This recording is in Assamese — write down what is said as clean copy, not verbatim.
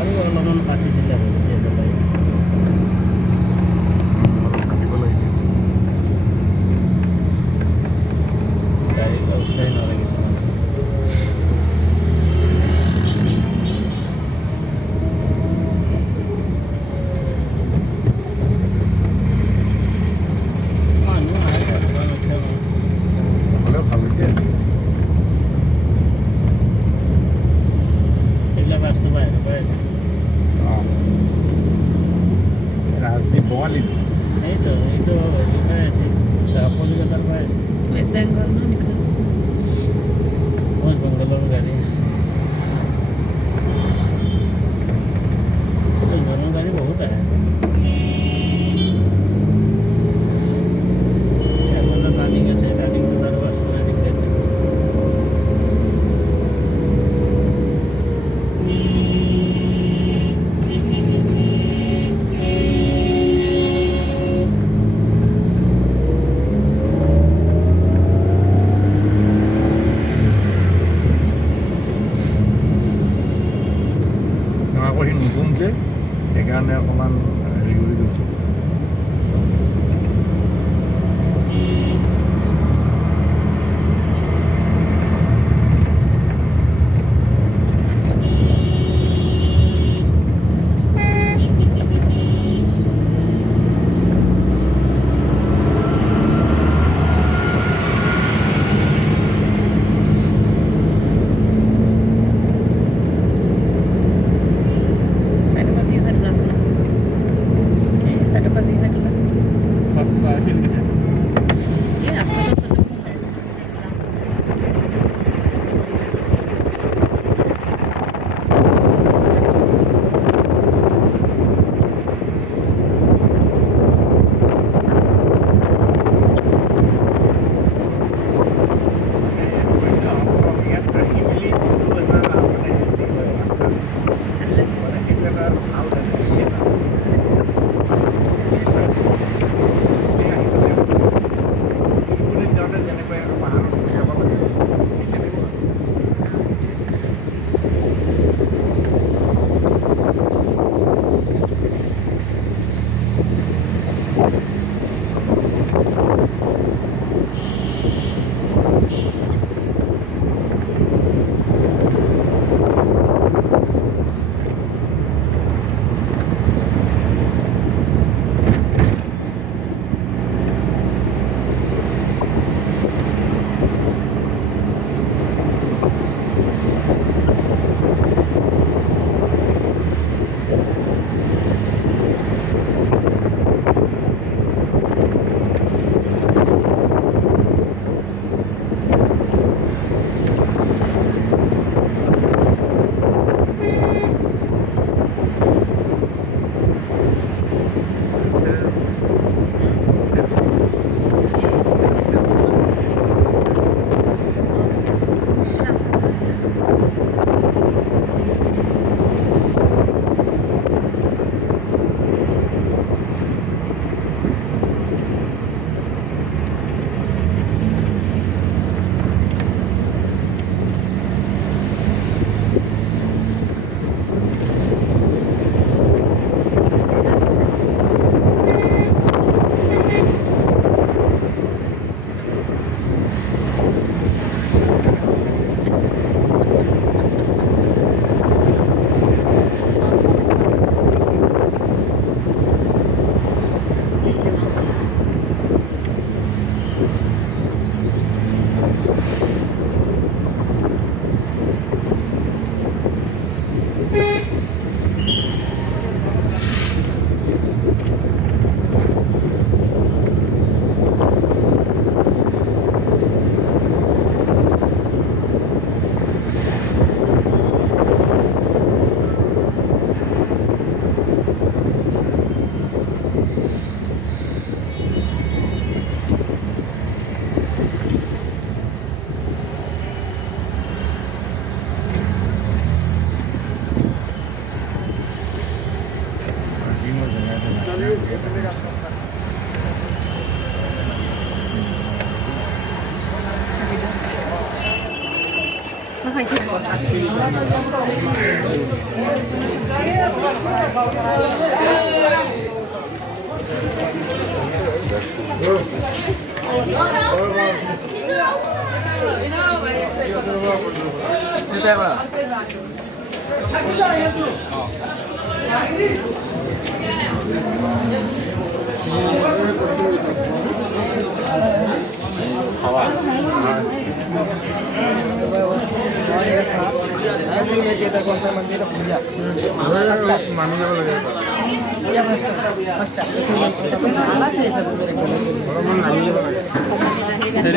আৰু অলপমান কাটি দিলে হ'ল দিয়ে পেলাই অলপ কাটিব লাগিছিল। গাড়ী উঠাই নালাগিছে মানুহ আহে ৰাতিপুৱা নুঠে হ'লেও ভাল হৈছে। এইবিলাক ৰাস্তা বাহিৰৰ পৰাই আছে অঁ ৰাজদ্বীপ বঙালী এইটো হেৰি পৰাই আছে কলিকতাৰ পৰাই আছে वेस्ट बंगाल में निकल ৱেষ্ট বেংগলৰ গাড়ী ৱেষ্ট বেংগলৰ গাড়ী বহুত আহে এফালে ৰানিং আছে ৰানিংত আৰু আছে ৰানিং গাড়ী আকৌ সি নতুন যে সেইকাৰণে অকণমান হেৰি কৰি গৈছে। साइड में से इधर रास्ता মানি যাব লাগে অলপমান নামি যাব লাগে